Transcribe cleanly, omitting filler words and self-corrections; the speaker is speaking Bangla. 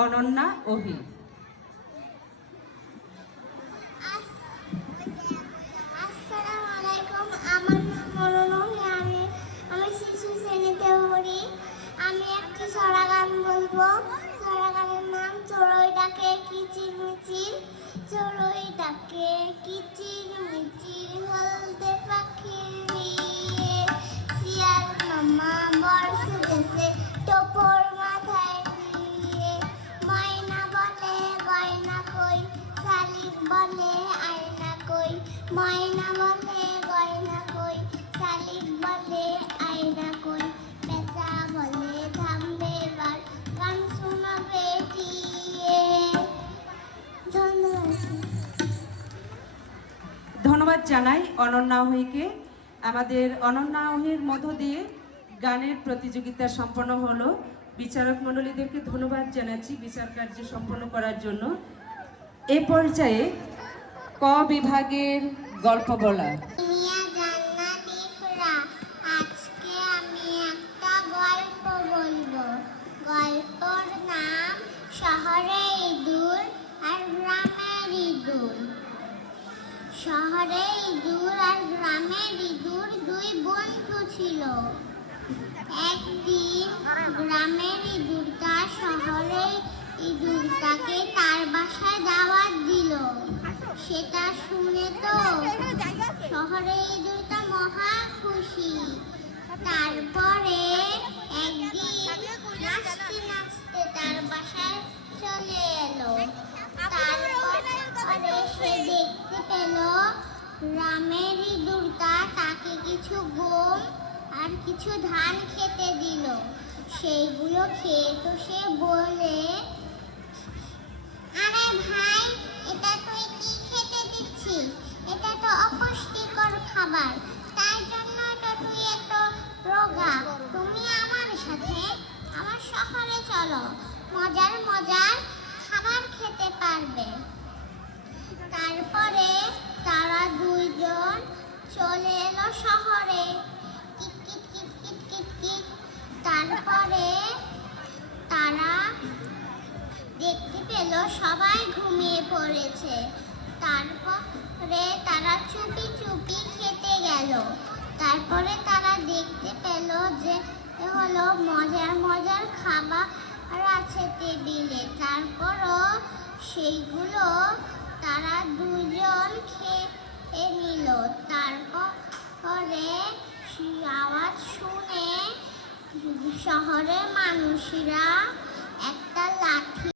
অনন্যা ওহি। আসসালামু আলাইকুম। আমার নাম অনন্যা ওহি। আমি শিশু শ্রেণীতে পড়ি। আমি একটি ছড়া গান বলবো। ছড়া গানের নাম চড়ুই ডাকে কিচির মিচির, চড়ুই ডাকে কিচির মিচির, হলদে পাখির বিয়ে, শিয়াল মামা বর্ষে দেশে টোপর মাথায় দিয়ে, ময়না বলে গয়না কই, শালিক বলে আয়না কই, ময়না বলে গয়না কই, শালিক বলে আয়না কই, পেঁচা বলে থামবে এবার, গান শোনাবে টিয়ে। ধন্যবাদ জানাই অনন্যা ওহিকে। আমাদের অনন্যা ওহির মধ্য দিয়ে গানের প্রতিযোগিতা সম্পন্ন হলো। বিচারক মণ্ডলীদেরকে ধন্যবাদ জানাচ্ছি বিচার কার্য সম্পন্ন করার জন্য। এ পর্যায়ে ক বিভাগের গল্প বলা। আজকে আমি একটা গল্প বলবো। গল্পর নাম শহরে ইঁদুর আর গ্রামের ইঁদুর। শহরে ইঁদুর আর গ্রামের ইঁদুর দুই বন্ধু ছিল। একদিন গ্রামের ইঁদুরটা শহরের ইঁদুরটাকে তার বাসায় দাওয়াত দিল। সেটা শুনে তো শহরের ইঁদুরটা মহা খুশি। তারপরে একদিন নাচতে নাচতে তার বাসায় চলে এলো। তারপরে সে দেখতে পেল গ্রামের ইঁদুরটা তাকে কিছু গম আর কিছু ধান খেতে দিল। সেইগুলো খেয়ে তো সে বলে, আরে ভাই, এটা তুই কি খেতে দিচ্ছিস? এটা তো অপুষ্টিকর খাবার, তাই জন্য তো তুই এত রোগা। তুমি আমার সাথে আমার শহরে চলো, মজার মজার খাবার খেতে পারবে। তারপরে তারা দুইজন চলে এলো শহরে। তারপরে তারা দেখতে পেল সবাই ঘুমিয়ে পড়েছে। তারপরে তারা চুপি চুপি খেতে গেল। তারপরে তারা দেখতে পেল যে হলো মজার মজার খাবার আছে টেবিলে। তারপরও সেইগুলো তারা দুজন খেয়ে নিল। তারপরে আওয়াজ শুনে শহরের মানুষরা একটা লাঠি